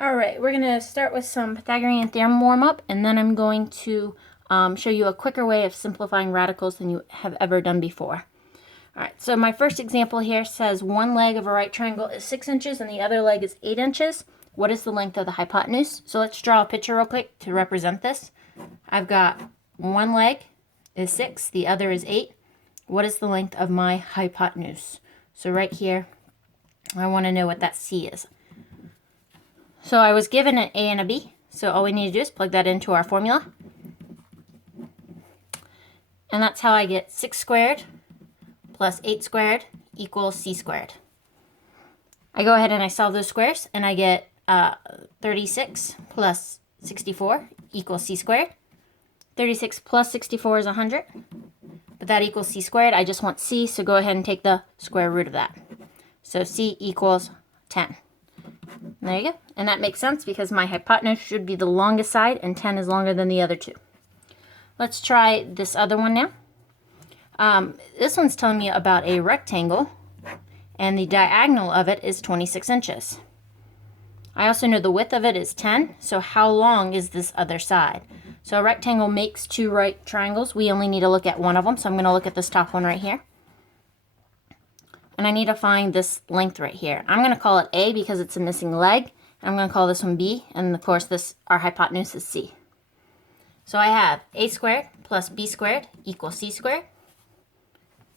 Alright, we're going to start with some Pythagorean theorem warm-up, and then I'm going to show you a quicker way of simplifying radicals than you have ever done before. Alright, so my first example here says one leg of a right triangle is 6 inches and the other leg is 8 inches. What is the length of the hypotenuse? So let's draw a picture real quick to represent this. I've got one leg is 6, the other is 8. What is the length of my hypotenuse? So right here, I want to know what that C is. So I was given an A and a B, so all we need to do is plug that into our formula. And that's how I get 6 squared plus 8 squared equals C squared. I go ahead and I solve those squares, and I get 36 plus 64 equals C squared. 36 plus 64 is 100, but that equals C squared. I just want C, so go ahead and take the square root of that. So C equals 10. There you go. And that makes sense because my hypotenuse should be the longest side and 10 is longer than the other two. Let's try this other one now. This one's telling me about a rectangle and the diagonal of it is 26 inches. I also know the width of it is 10, so how long is this other side? So a rectangle makes two right triangles. We only need to look at one of them, so I'm going to look at this top one right here. And I need to find this length right here. I'm going to call it A because it's a missing leg. I'm going to call this one B, and of course our hypotenuse is C. So I have A squared plus B squared equals C squared.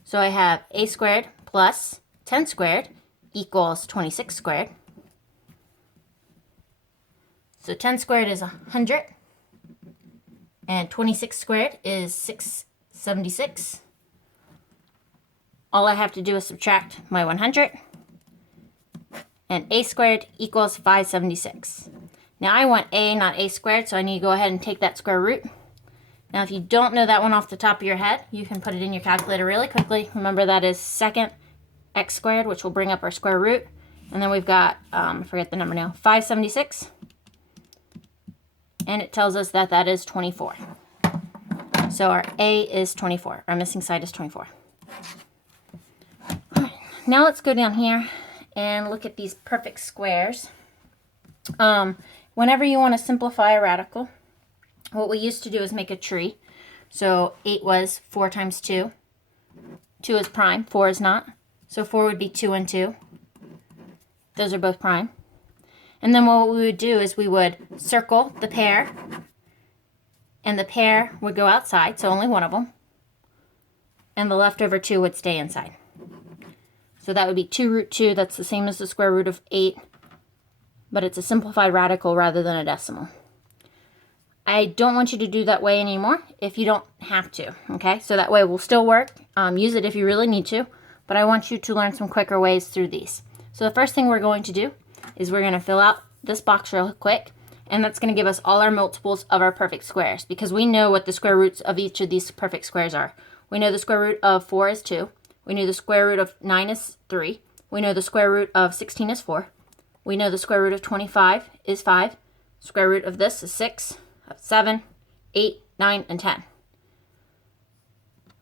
So I have A squared plus 10 squared equals 26 squared. So 10 squared is 100, and 26 squared is 676. All I have to do is subtract my 100, and A squared equals 576. Now I want A, not A squared, so I need to go ahead and take that square root. Now if you don't know that one off the top of your head, you can put it in your calculator really quickly. Remember that is second x squared, which will bring up our square root. And then we've got, I forget the number now, 576. And it tells us that that is 24. So our A is 24. Our missing side is 24. Now let's go down here and look at these perfect squares. Whenever you want to simplify a radical, what we used to do is make a tree. So 8 was 4 times 2. 2 is prime, 4 is not. So 4 would be 2 and 2. Those are both prime. And then what we would do is we would circle the pair, and the pair would go outside, so only one of them. And the leftover 2 would stay inside. So that would be 2 root 2. That's the same as the square root of 8, but it's a simplified radical rather than a decimal. I don't want you to do that way anymore if you don't have to, okay? So that way will still work. Use it if you really need to, but I want you to learn some quicker ways through these. So the first thing we're going to do is we're going to fill out this box real quick, and that's going to give us all our multiples of our perfect squares because we know what the square roots of each of these perfect squares are. We know the square root of 4 is 2. We know the square root of 9 is 3. We know the square root of 16 is 4. We know the square root of 25 is 5. Square root of this is 6, 7, 8, 9, and 10.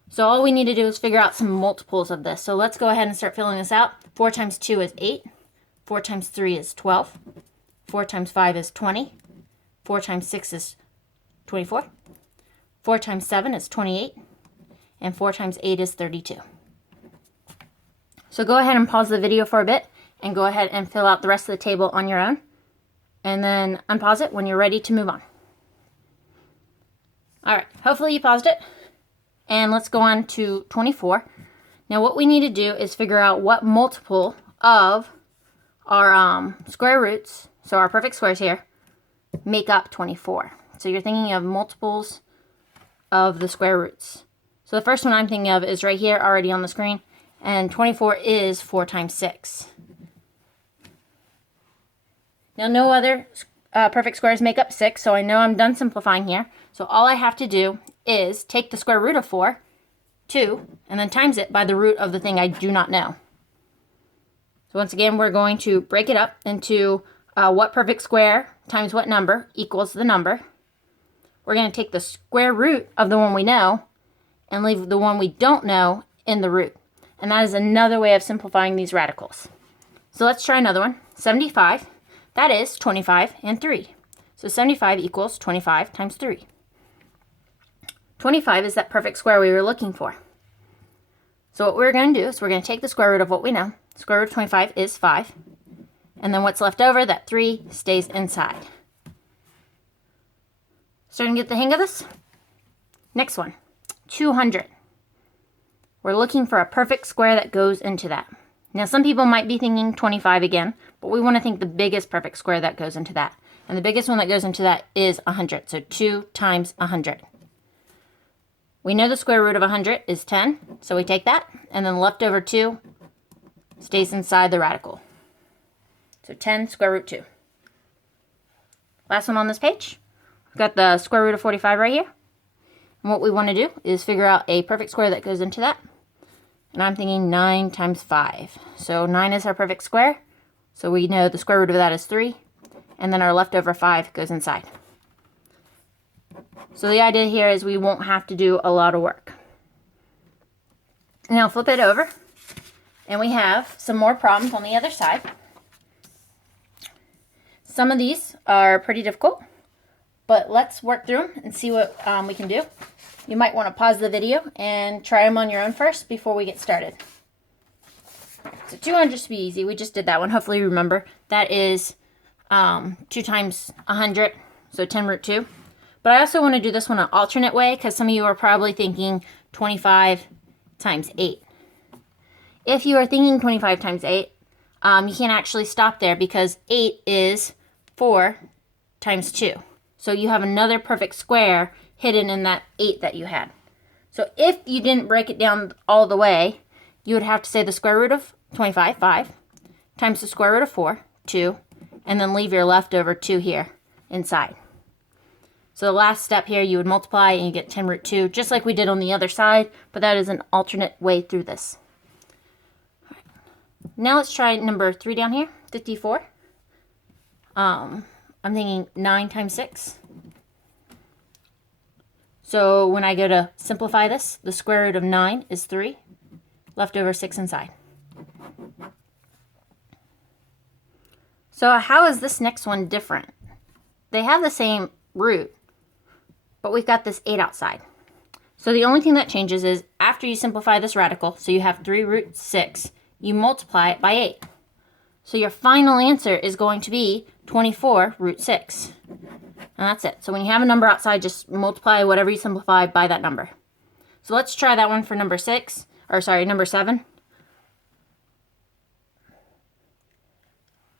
So all we need to do is figure out some multiples of this. So let's go ahead and start filling this out. 4 times 2 is 8. 4 times 3 is 12. 4 times 5 is 20. 4 times 6 is 24. 4 times 7 is 28. And 4 times 8 is 32. So go ahead and pause the video for a bit and go ahead and fill out the rest of the table on your own. And then unpause it when you're ready to move on. Alright, hopefully you paused it. And let's go on to 24. Now what we need to do is figure out what multiple of our square roots, so our perfect squares here, make up 24. So you're thinking of multiples of the square roots. So the first one I'm thinking of is right here already on the screen. And 24 is 4 times 6. Now no other perfect squares make up 6, so I know I'm done simplifying here. So all I have to do is take the square root of 4, 2, and then times it by the root of the thing I do not know. So once again, we're going to break it up into what perfect square times what number equals the number. We're going to take the square root of the one we know and leave the one we don't know in the root. And that is another way of simplifying these radicals. So let's try another one. 75. That is 25 and 3. So 75 equals 25 times 3. 25 is that perfect square we were looking for. So what we're going to do is we're going to take the square root of what we know. Square root of 25 is 5. And then what's left over, that 3, stays inside. Starting to get the hang of this? Next one, 200. We're looking for a perfect square that goes into that. Now some people might be thinking 25 again, but we want to think the biggest perfect square that goes into that. And the biggest one that goes into that is 100. So 2 times 100. We know the square root of 100 is 10, so we take that, and then leftover 2 stays inside the radical. So 10 square root 2. Last one on this page. We've got the square root of 45 right here. And what we want to do is figure out a perfect square that goes into that. And I'm thinking 9 times 5. So 9 is our perfect square. So we know the square root of that is 3. And then our leftover 5 goes inside. So the idea here is we won't have to do a lot of work. Now flip it over. And we have some more problems on the other side. Some of these are pretty difficult. But let's work through them and see what we can do. You might want to pause the video and try them on your own first before we get started. So 200 should be easy. We just did that one. Hopefully you remember. That is 2 times 100, so 10 root 2. But I also want to do this one an alternate way because some of you are probably thinking 25 times 8. If you are thinking 25 times 8, you can't actually stop there because 8 is 4 times 2. So you have another perfect square hidden in that 8 that you had. So if you didn't break it down all the way, you would have to say the square root of 25, 5, times the square root of 4, 2, and then leave your leftover 2 here inside. So the last step here, you would multiply and you get 10 root 2, just like we did on the other side, but that is an alternate way through this. All right. Now let's try number 3 down here, 54. I'm thinking 9 times 6. So when I go to simplify this, the square root of 9 is 3, leftover 6 inside. So how is this next one different? They have the same root, but we've got this 8 outside. So the only thing that changes is after you simplify this radical, so you have 3 root 6, you multiply it by 8. So your final answer is going to be 24 root 6. And that's it. So when you have a number outside, just multiply whatever you simplify by that number. So let's try that one for number 7.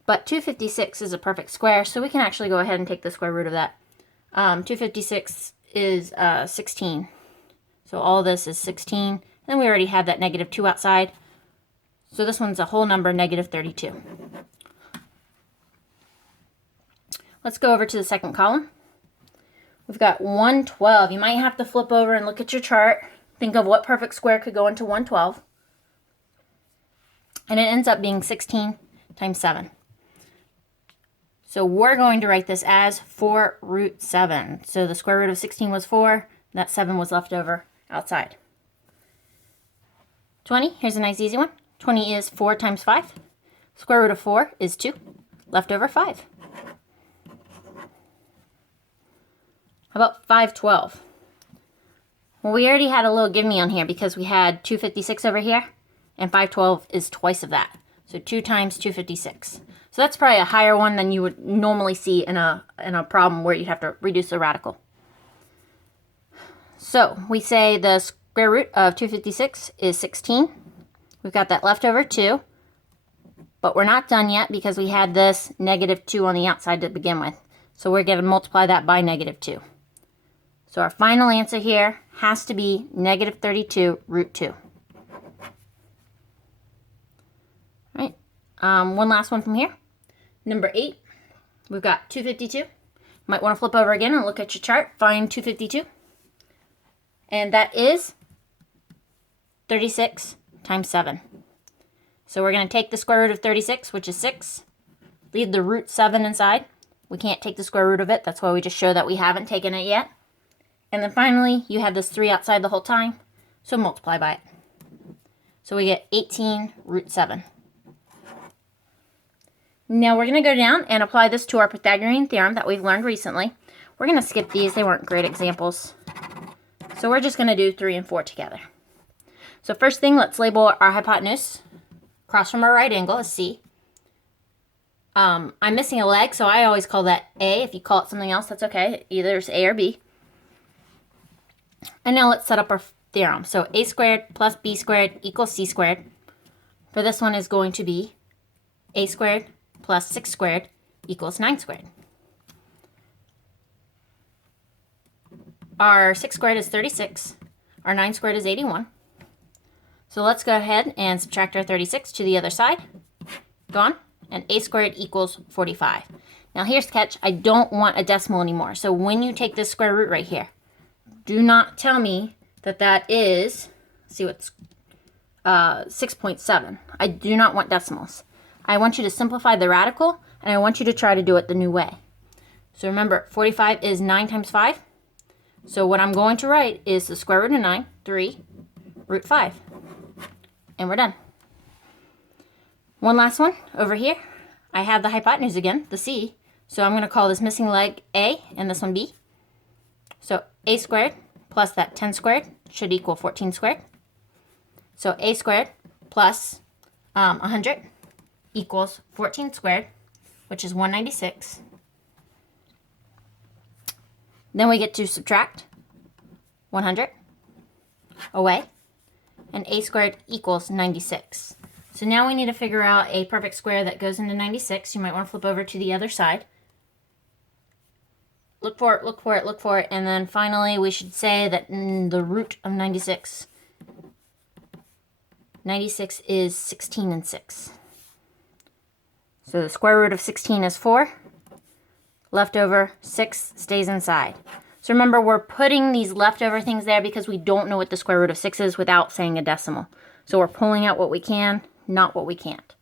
But 256 is a perfect square, so we can actually go ahead and take the square root of that. 256 is 16. So all this is 16. And then we already had that negative 2 outside. So this one's a whole number, negative 32. Let's go over to the second column. We've got 112. You might have to flip over and look at your chart. Think of what perfect square could go into 112. And it ends up being 16 times 7. So we're going to write this as 4 root 7. So the square root of 16 was 4. That 7 was left over outside. 20, here's a nice easy one. 20 is 4 times 5. Square root of 4 is 2. Left over 5. How about 512? Well, we already had a little give me on here because we had 256 over here. And 512 is twice of that. So 2 times 256. So that's probably a higher one than you would normally see in a problem where you'd have to reduce the radical. So we say the square root of 256 is 16. We've got that leftover 2. But we're not done yet because we had this negative 2 on the outside to begin with. So we're going to multiply that by negative 2. So our final answer here has to be negative 32 root 2. All right. One last one from here. Number 8, we've got 252. Might want to flip over again and look at your chart. Find 252. And that is 36 times 7. So we're going to take the square root of 36, which is 6. Leave the root 7 inside. We can't take the square root of it. That's why we just show that we haven't taken it yet. And then finally, you have this 3 outside the whole time. So multiply by it. So we get 18 root 7. Now we're going to go down and apply this to our Pythagorean theorem that we've learned recently. We're going to skip these. They weren't great examples. So we're just going to do 3 and 4 together. So first thing, let's label our hypotenuse across from our right angle as C. I'm missing a leg, so I always call that A. If you call it something else, that's okay. Either it's A or B. And now let's set up our theorem. So A squared plus B squared equals C squared. For this one is going to be A squared plus 6 squared equals 9 squared. Our 6 squared is 36. Our 9 squared is 81. So let's go ahead and subtract our 36 to the other side. Gone. And A squared equals 45. Now here's the catch. I don't want a decimal anymore. So when you take this square root right here, do not tell me that that is, let's see what's 6.7. I do not want decimals. I want you to simplify the radical, and I want you to try to do it the new way. So remember, 45 is 9 times 5. So what I'm going to write is the square root of 9, 3, root 5. And we're done. One last one over here. I have the hypotenuse again, the C. So I'm going to call this missing leg A and this one B. So A squared plus that 10 squared should equal 14 squared. So A squared plus 100 equals 14 squared, which is 196. Then we get to subtract 100 away, and A squared equals 96. So now we need to figure out a perfect square that goes into 96. You might want to flip over to the other side. Look for it, look for it, look for it, and then finally we should say that the root of 96 is 16 and 6. So the square root of 16 is 4. Leftover 6 stays inside. So remember, we're putting these leftover things there because we don't know what the square root of 6 is without saying a decimal. So we're pulling out what we can, not what we can't.